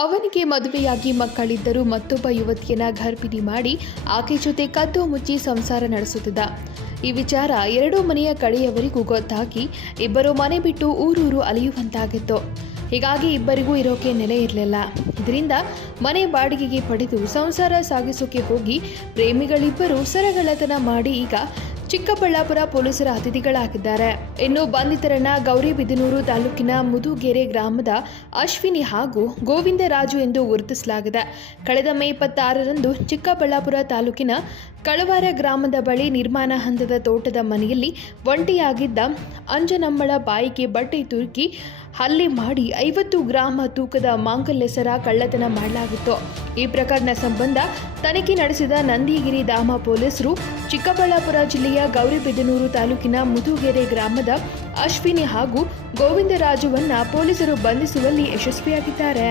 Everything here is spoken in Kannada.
ಅವನಿಗೆ ಮದುವೆಯಾಗಿ ಮಕ್ಕಳಿದ್ದರೂ ಮತ್ತೊಬ್ಬ ಯುವತಿಯನ್ನ ಗರ್ಭಿಣಿ ಮಾಡಿ ಆಕೆ ಜೊತೆ ಕದ್ದು ಮುಚ್ಚಿ ಸಂಸಾರ ನಡೆಸುತ್ತಿದ್ದ. ಈ ವಿಚಾರ ಎರಡೂ ಮನೆಯ ಕಡೆಯವರಿಗೂ ಗೊತ್ತಾಗಿ ಇಬ್ಬರು ಮನೆ ಬಿಟ್ಟು ಊರೂರು ಅಲೆಯುವಂತಾಗಿತ್ತು. ಹೀಗಾಗಿ ಇಬ್ಬರಿಗೂ ಇರೋಕೆ ನೆಲೆ ಇರಲಿಲ್ಲ. ಇದರಿಂದ ಮನೆ ಬಾಡಿಗೆಗೆ ಪಡೆದು ಸಂಸಾರ ಸಾಗಿಸೋಕೆ ಹೋಗಿ ಪ್ರೇಮಿಗಳಿಬ್ಬರು ಸರಗಳ್ಳತನ ಮಾಡಿ ಈಗ ಚಿಕ್ಕಬಳ್ಳಾಪುರ ಪೊಲೀಸರ ಅತಿಥಿಗಳಾಗಿದ್ದಾರೆ. ಇನ್ನು ಬಂಧಿತರನ್ನ ಗೌರಿಬಿದನೂರು ತಾಲೂಕಿನ ಮುದುಗೆರೆ ಗ್ರಾಮದ ಅಶ್ವಿನಿ ಹಾಗೂ ಗೋವಿಂದರಾಜು ಎಂದು ಗುರುತಿಸಲಾಗಿದೆ. ಕಳೆದ ಮೇ 26ರಂದು ಚಿಕ್ಕಬಳ್ಳಾಪುರ ತಾಲೂಕಿನ ಕಳವಾರ ಗ್ರಾಮದ ಬಳಿ ನಿರ್ಮಾಣ ಹಂತದ ತೋಟದ ಮನೆಯಲ್ಲಿ ಒಂಟಿಯಾಗಿದ್ದ ಅಂಜನಮ್ಮಳ ಬಾಯಿಗೆ ಬಟ್ಟೆ ತುರುಕಿ ಹಲ್ಲೆ ಮಾಡಿ 50 ಗ್ರಾಂ ತೂಕದ ಮಾಂಗಲ್ಯ ಸರ ಕಳ್ಳತನ ಮಾಡಲಾಗಿತ್ತು. ಈ ಪ್ರಕರಣ ಸಂಬಂಧ ತನಿಖೆ ನಡೆಸಿದ ನಂದಿಗಿರಿ ಧಾಮ ಪೊಲೀಸರು ಚಿಕ್ಕಬಳ್ಳಾಪುರ ಜಿಲ್ಲೆಯ ಗೌರಿಬಿದನೂರು ತಾಲೂಕಿನ ಮುದುಗೆರೆ ಗ್ರಾಮದ ಅಶ್ವಿನಿ ಹಾಗೂ ಗೋವಿಂದರಾಜುವನ್ನ ಪೊಲೀಸರು ಬಂಧಿಸುವಲ್ಲಿ ಯಶಸ್ವಿಯಾಗಿದ್ದಾರೆ.